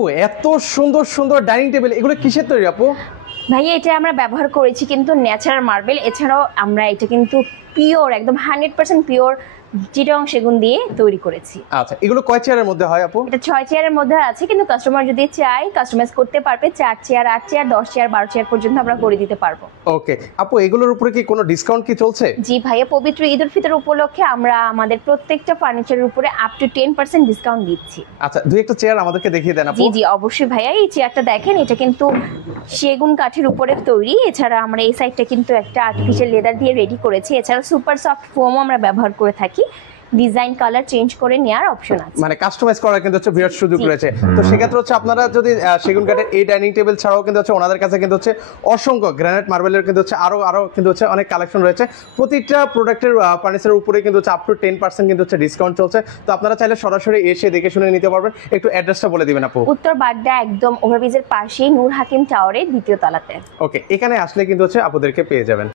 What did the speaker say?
আপু এত সুন্দর সুন্দর ডাইনিং টেবিল, এগুলো কিসের তৈরি আপু? ভাইয়া এটা আমরা ব্যবহার করেছি কিন্তু ন্যাচারাল মার্বেল, এছাড়াও আমরা এটা কিন্তু পিওর একদম 100% পিওর চিটাগং সেগুন দিয়ে তৈরি করেছি। আচ্ছা, এগুলো কয় চেয়ারের মধ্যে হয় আপু? এটা 6 চেয়ারের মধ্যে আছে, কিন্তু কাস্টমার যদি চায় কাস্টমাইজ করতে পারবে। 4 চেয়ার, 8 চেয়ার, 10 চেয়ার, 12 চেয়ার পর্যন্ত আমরা করে দিতে পারবো। ওকে আপু, এগুলোর উপরে কি কোনো ডিসকাউন্ট কি চলছে? জি ভাইয়া, পবিত্র ঈদ উল ফিতর উপলক্ষে আমরা আমাদের প্রত্যেকটা ফার্নিচারের উপরে আপ টু 10% ডিসকাউন্ট দিচ্ছি। আচ্ছা, দুই একটা চেয়ার আমাদেরকে দেখিয়ে দেন আপু। জি জি অবশ্যই ভাইয়া, এই চেয়ারটা দেখেন, এটা কিন্তু সেগুন কাঠের উপরে তৈরি। এছাড়া আমরা এই সাইডটা কিন্তু একটা আর্টিফিশিয়াল লেদার দিয়ে রেডি করেছি। এছাড়া সুপার সফট ফোমও আমরা ব্যবহার করে থাকি, ডিজাইন কালার চেঞ্জ করে নেওয়ার অপশন আছে, মানে কাস্টমাইজ করার কিন্তু হচ্ছে বিরাট সুযোগ রয়েছে। তো সেক্ষেত্রে হচ্ছে আপনারা যদি সেগুন কাঠের এই ডাইনিং টেবিল ছাড়াও কিন্তু হচ্ছে ওনাদের কাছে কিন্তু হচ্ছে অসংখ্য গ্রানাইট মার্বেলের কিন্তু হচ্ছে আরো কিন্তু হচ্ছে অনেক কালেকশন রয়েছে। প্রতিটা প্রোডাক্টের ফার্নিচারের উপরে কিন্তু হচ্ছে আপ টু 10% কিন্তু হচ্ছে ডিসকাউন্ট চলছে। তো আপনারা চাইলে সরাসরি এসে দেখে শুনে নিতে পারবেন। একটু অ্যাড্রেসটা বলে দিবেন আপু। উত্তর বাড্ডা একদম ওভারব্রিজের পাশেই নূর হাকিম টাওয়ারের দ্বিতীয় তলাতে। ওকে, এখানে আসলে কিন্তু হচ্ছে আপুদেরকে পেয়ে যাবেন।